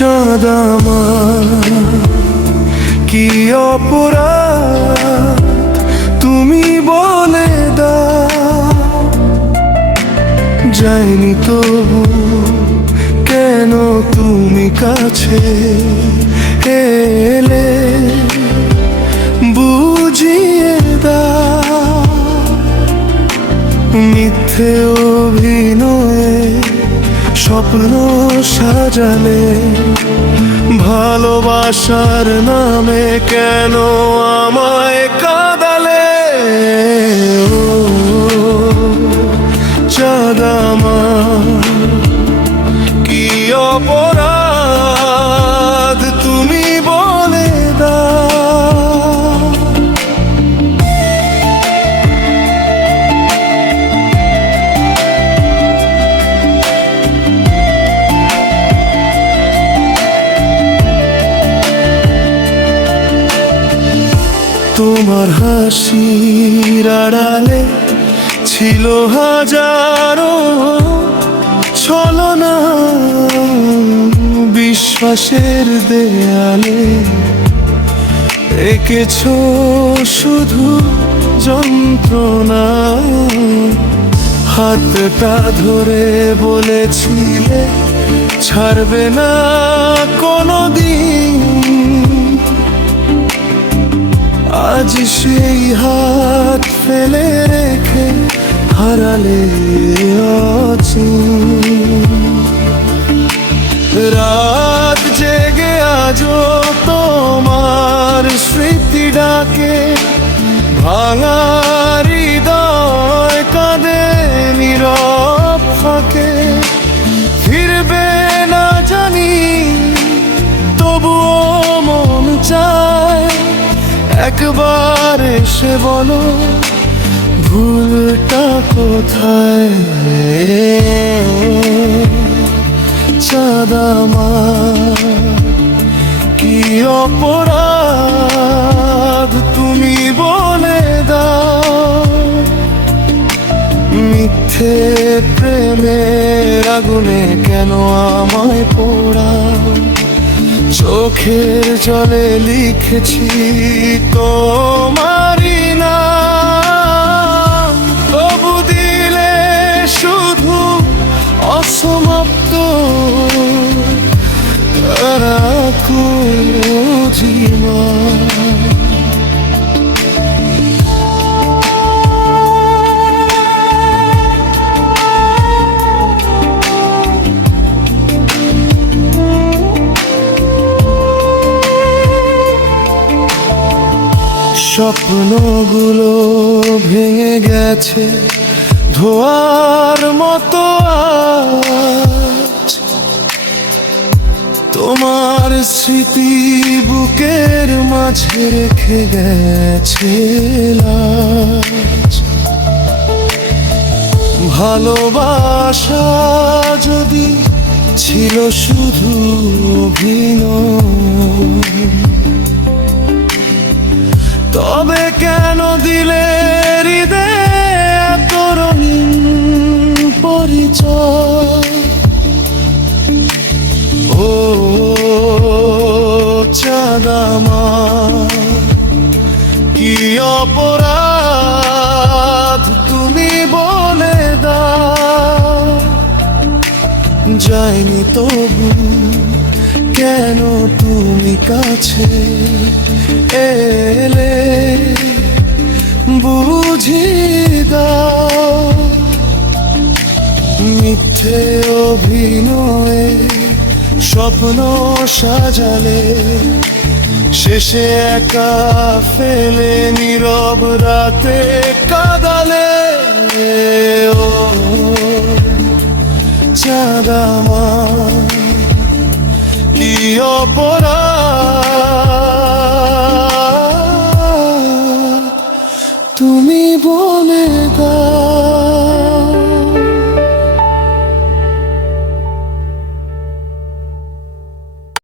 চাঁদ আমার কি অপরাধ তুমি বলে দাও, যাইনি তবু কেন তুমি কাছে এলে বুঝিয়ে দাও। মিথ্যে অভিনয়ে স্বপ্ন সাজালে, ভালোবাসার নামে কেন আমায় কাঁদালে? ও চাঁদ আমার কি অপরাধ তুমি বলে দাও। তোমার হাসির আড়ালে ছিল হাজারো ছলনা, বিশ্বাসের দেয়ালে এঁকেছো শুধু যন্ত্রণা। হাতটা ধরে বলেছিলে ছাড়বে না কোনোদিন, আজ সেই হাত ফেলে রেখে হারালে অচিন। রাত জেগে আজও তোমার স্মৃতি ডাকে, ভাঙা হৃদয় কাঁদে নীরব ফাঁকে। ফিরবে না জানি তবুও মন চায় একবার এসে বলো ভুলটা কোথায়। চাঁদ আমার কি অপরাধ তুমি বলে দাও। মিথ্যে প্রেমের আগুনে কেন আমায় পোড়াও? চোখের জলে লিখেছি তোমারই নাম, তবু দিলে শুধু অসমাপ্ত জীবন। স্বপ্নগুলো ভেঙে গেছে ধোয়ার মতো আজ, তোমার স্মৃতি বুকের মাঝে রেখে গেছে লাজ। ভালোবাসা যদি ছিল শুধু অভিনয়, তবে কেন দিলে হৃদয়ে এত রঙিন পরিচয়? ও চাঁদ আমার কি অপরাধ তুমি বলে দাও। যাইনি তবু কেন তুমি কাছে এলে বুঝিয়ে দাও। মিথ্যে অভিনয়ে স্বপ্ন সাজালে, শেষে একা ফেলে নীরব রাতে কাঁদালে। ও চাঁদ আমার কি অপরাধ